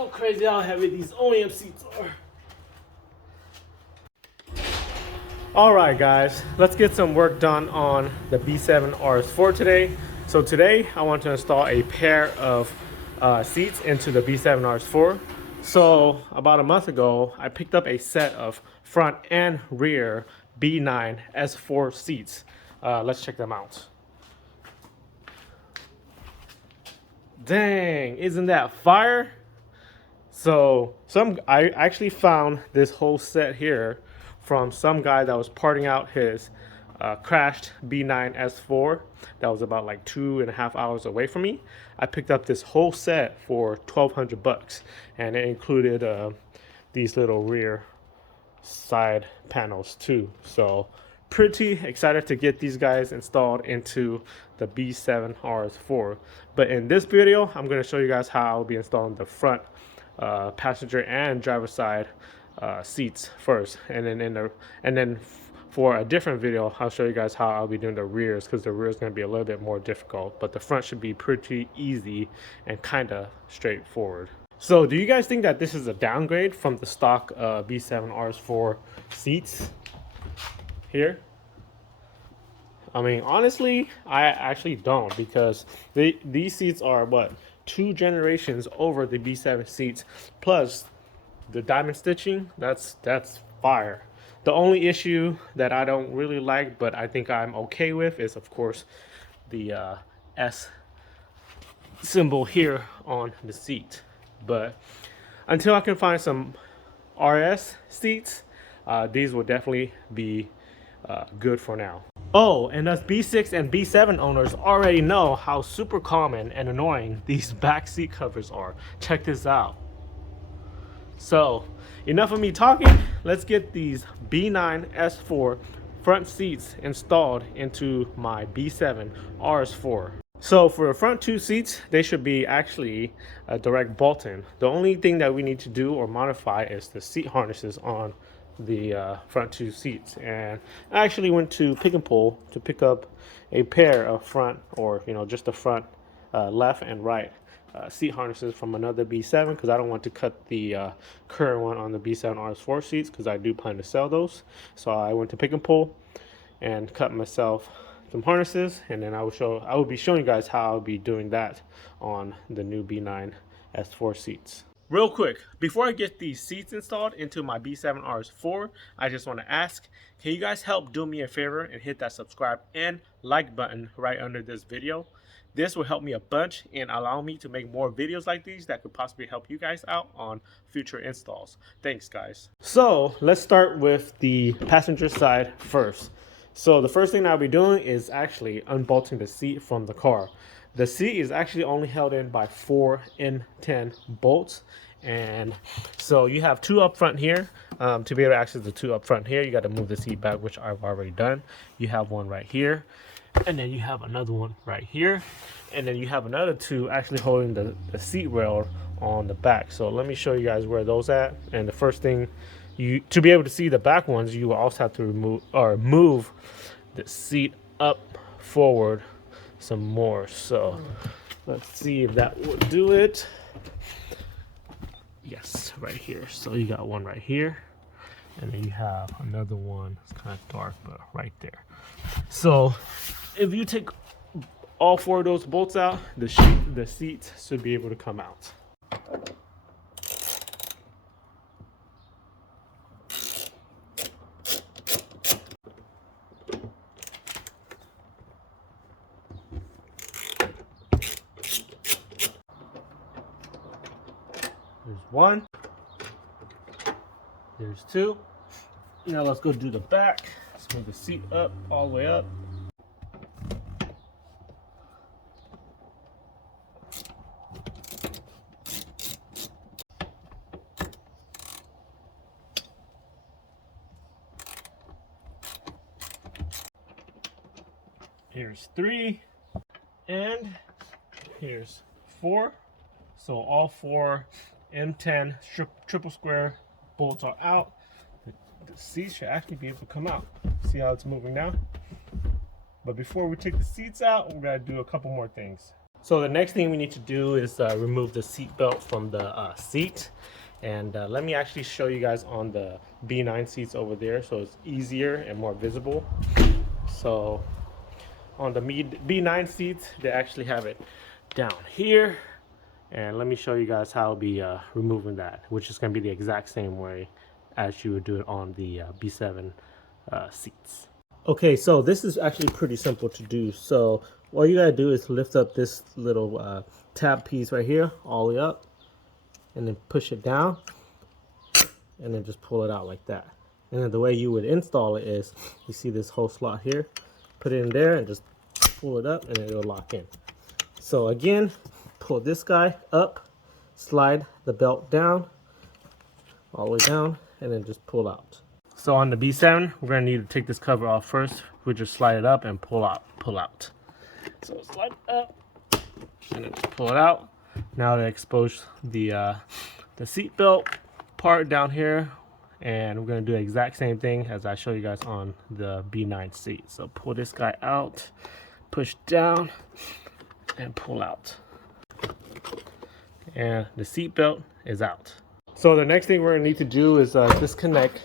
going crazy how heavy these OEM seats are. Alright guys, let's get some work done on the B7 RS4 today. So today I want to install a pair of seats into the B7 RS4. So about a month ago, I picked up a set of front and rear B9 S4 seats. Let's check them out. Dang, isn't that fire? So I actually found this whole set here from some guy that was parting out his crashed B9 S4 that was about like 2.5 hours away from me. I picked up this whole set for $1,200 and it included these little rear side panels too. So pretty excited to get these guys installed into the B7 RS4. But in this video, I'm going to show you guys how I'll be installing the front passenger and driver side seats first, and then for a different video I'll show you guys how I'll be doing the rears, because the rear is going to be a little bit more difficult, but the front should be pretty easy and kind of straightforward. So do you guys think that this is a downgrade from the stock B7 RS4 seats here? I mean, honestly, I actually don't, because these seats are what, 2 generations over the B7 seats, plus the diamond stitching. That's fire. The only issue that I don't really like, but I think I'm okay with, is of course the S symbol here on the seat. But until I can find some RS seats, these will definitely be good for now. Oh, and us B6 and B7 owners already know how super common and annoying these back seat covers are. Check this out. So, enough of me talking. Let's get these B9 S4 front seats installed into my B7 RS4. So for the front 2 seats, they should be actually a direct bolt-in. The only thing that we need to do or modify is the seat harnesses on the front 2 seats. And I actually went to Pick and Pull to pick up a pair of front, or just the front left and right seat harnesses from another B7, because I don't want to cut the current one on the B7 RS4 seats, because I do plan to sell those. So I went to Pick and Pull and cut myself some harnesses, and then I will be showing you guys how I'll be doing that on the new B9 S4 seats. Real quick, before I get these seats installed into my B7 RS4, I just want to ask, can you guys help do me a favor and hit that subscribe and like button right under this video? This will help me a bunch and allow me to make more videos like these that could possibly help you guys out on future installs. Thanks, guys. So let's start with the passenger side first. So the first thing I'll be doing is actually unbolting the seat from the car. The seat is actually only held in by 4 M10 bolts, and so you have 2 up front here. To be able to access the 2 up front here, you got to move the seat back, which I've already done. You have one right here, and then you have another one right here, and then you have another 2 actually holding the seat rail on the back. So let me show you guys where those at. And the first thing, to be able to see the back ones, you will also have to move the seat up forward some more. So let's see if that will do it. Yes, right here. So you got one right here, and then you have another one. It's kind of dark, but right there. So if you take all 4 of those bolts out, the seat should be able to come out. There's 1. There's 2. Now let's go do the back. Let's move the seat up, all the way up. Here's 3, and here's 4. So all 4 M10 triple square bolts are out. The seats should actually be able to come out. See how it's moving now? But before we take the seats out, we're gonna do a couple more things. So the next thing we need to do is remove the seat belt from the seat. And let me actually show you guys on the B9 seats over there so it's easier and more visible. So on the B9 seats, they actually have it down here. And let me show you guys how I'll be removing that, which is going to be the exact same way as you would do it on the B7 seats. Okay, so this is actually pretty simple to do. So all you gotta do is lift up this little tab piece right here, all the way up, and then push it down, and then just pull it out like that. And then the way you would install it is, you see this whole slot here, put it in there and just pull it up and it'll lock in. So again, pull this guy up, slide the belt down, all the way down, and then just pull out. So on the B7, we're gonna need to take this cover off first. We just slide it up and pull out, So slide it up, and then just pull it out. Now to expose the seat belt part down here, and we're gonna do the exact same thing as I show you guys on the B9 seat. So pull this guy out, push down, and pull out. And the seat belt is out. So the next thing we're gonna need to do is disconnect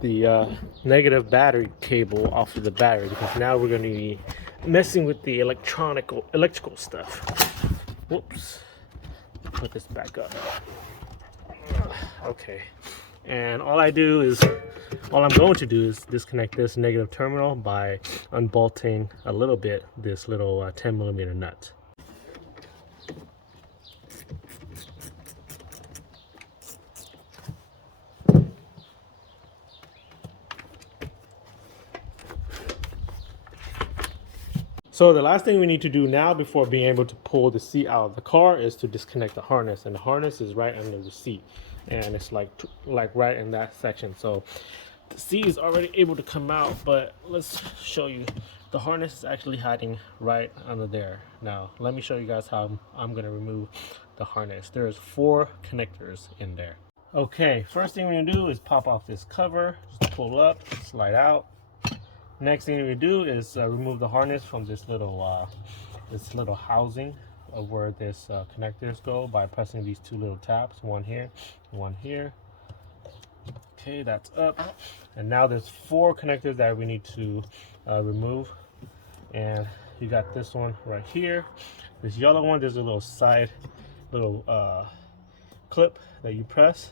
the negative battery cable off of the battery, because now we're going to be messing with the electrical stuff. Whoops. Put this back up. Okay. And all I'm going to do is disconnect this negative terminal by unbolting a little bit this little 10mm nut. So the last thing we need to do now before being able to pull the seat out of the car is to disconnect the harness, and the harness is right under the seat, and it's like right in that section. So the seat is already able to come out, but let's show you. The harness is actually hiding right under there. Now let me show you guys how I'm going to remove the harness. There's 4 connectors in there. Okay, first thing we're going to do is pop off this cover, just pull up, slide out. Next thing we do is remove the harness from this little housing of where this connectors go by pressing these 2 little tabs, one here, one here. Okay, that's up. And now there's 4 connectors that we need to remove. And you got this one right here. This yellow one, there's a little side clip that you press,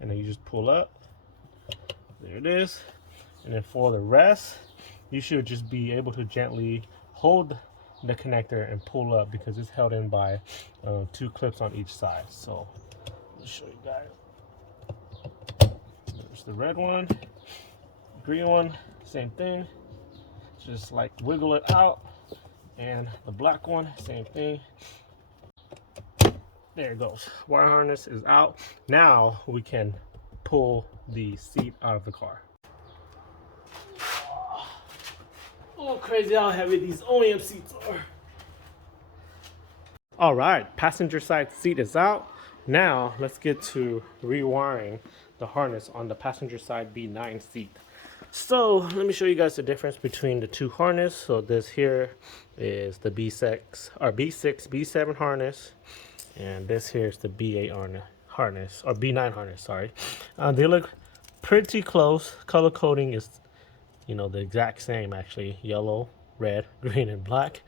and then you just pull up. There it is. And then for the rest, you should just be able to gently hold the connector and pull up, because it's held in by 2 clips on each side. So I'll show you guys. There's the red one, green one, same thing. Just like wiggle it out, and the black one, same thing. There it goes. Wire harness is out. Now we can pull the seat out of the car. Oh, crazy how heavy these OEM seats are. All right, passenger side seat is out. Now let's get to rewiring the harness on the passenger side B9 seat. So let me show you guys the difference between the 2 harness. So this here is the B6 or B7 harness, and this here is the B8 harness, or B9 harness, sorry. They look pretty close. Color coding is, you know, the exact same actually, yellow, red, green, and black,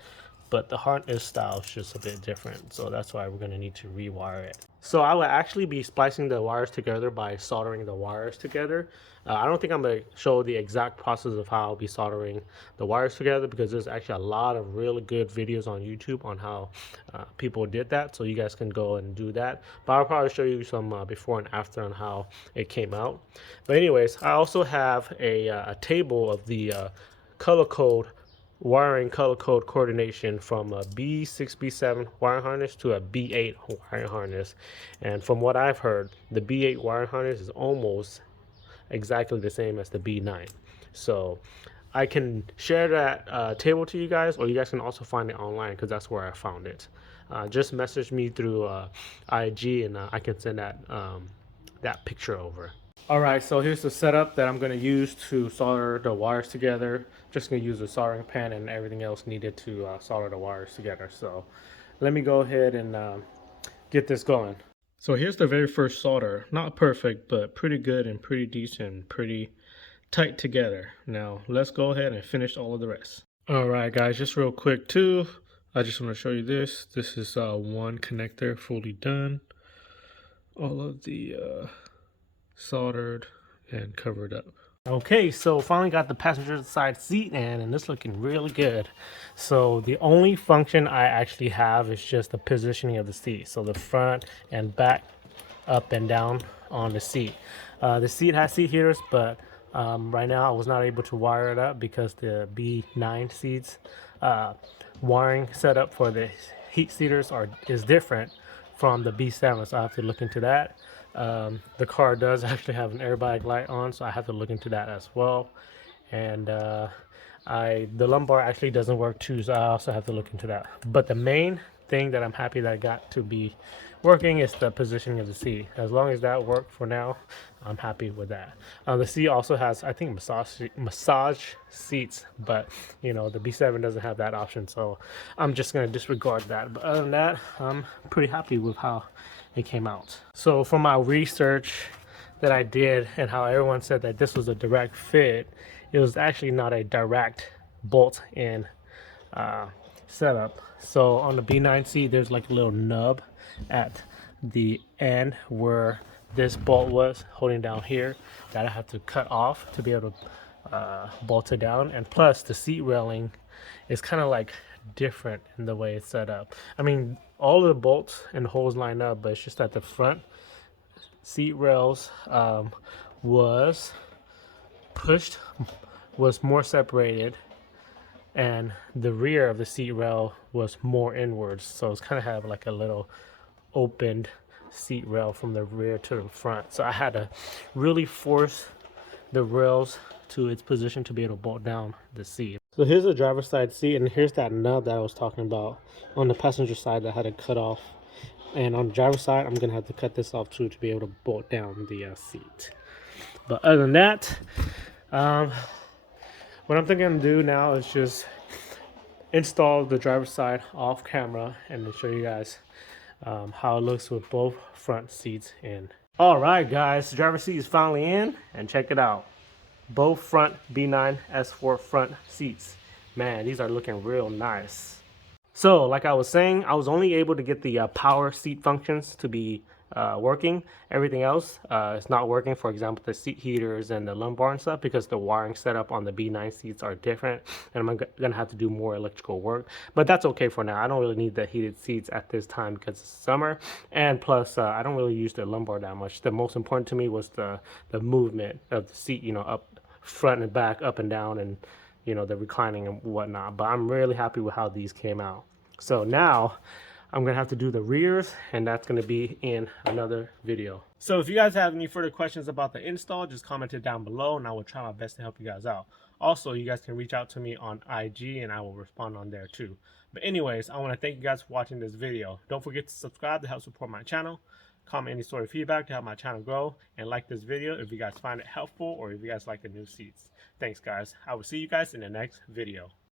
but the harness style is just a bit different, so that's why we're going to need to rewire it. So I will actually be splicing the wires together by soldering the wires together. I don't think I'm going to show the exact process of how I'll be soldering the wires together, because there's actually a lot of really good videos on YouTube on how people did that, so you guys can go and do that. But I'll probably show you some before and after on how it came out. But anyways, I also have a table of the wiring color code coordination from a B6, B7 wire harness to a B8 wire harness. And from what I've heard, the B8 wire harness is almost exactly the same as the B9. So I can share that table to you guys, or you guys can also find it online, because that's where I found it. Just message me through IG, and I can send that picture over. Alright, so here's the setup that I'm going to use to solder the wires together. Just going to use a soldering pan and everything else needed to solder the wires together. So let me go ahead and get this going. So here's the very first solder. Not perfect, but pretty good and pretty decent, pretty tight together. Now let's go ahead and finish all of the rest. All right, guys, just real quick too, I just want to show you this. This is one connector fully done. All of the soldered and covered up. Okay, so finally got the passenger side seat in, and it's looking really good. So the only function I actually have is just the positioning of the seat. So the front and back, up and down on the seat. The seat has seat heaters, but right now I was not able to wire it up because the B9 seats wiring setup for the heat seaters is different from the B7, so I have to look into that. The car does actually have an airbag light on, so I have to look into that as well. And the lumbar actually doesn't work too, so I also have to look into that. But the main thing that I'm happy that I got to be working is the positioning of the seat. As long as that worked for now, I'm happy with that. The seat also has, I think, massage seats, but you know, the B7 doesn't have that option, so I'm just gonna disregard that. But other than that, I'm pretty happy with how it came out. So from my research that I did and how everyone said that this was a direct fit, it was actually not a direct bolt in setup. So on the B9C, there's like a little nub at the end where this bolt was holding down here that I have to cut off to be able to bolt it down. And plus the seat railing is kind of like different in the way it's set up. I mean, all of the bolts and holes line up, but it's just that the front seat rails was more separated, and the rear of the seat rail was more inwards, so it's kind of have like a little opened seat rail from the rear to the front. So I had to really force the rails to its position to be able to bolt down the seat. So here's the driver's side seat, and here's that nub that I was talking about on the passenger side that I had to cut off. And on the driver's side, I'm gonna have to cut this off too to be able to bolt down the seat. But other than that, what I'm thinking to do now is just install the driver's side off camera and to show you guys how it looks with both front seats in. All right, guys, the driver's seat is finally in, and check it out. Both front B9 S4 front seats. Man, these are looking real nice. So, like I was saying, I was only able to get the power seat functions to be working. Everything else is not working. For example, the seat heaters and the lumbar and stuff, because the wiring setup on the B9 seats are different, and I'm gonna have to do more electrical work. But that's okay for now. I don't really need the heated seats at this time because it's summer, and plus I don't really use the lumbar that much. The most important to me was the movement of the seat, you know, up front and back, up and down, and you know, the reclining and whatnot. But I'm really happy with how these came out. So now I'm gonna have to do the rears, and that's gonna be in another video. So if you guys have any further questions about the install, just comment it down below and I will try my best to help you guys out. Also, you guys can reach out to me on IG and I will respond on there too. But anyways, I want to thank you guys for watching this video. Don't forget to subscribe to help support my channel. Comment any sort of feedback to help my channel grow, and like this video if you guys find it helpful or if you guys like the new seats. Thanks guys. I will see you guys in the next video.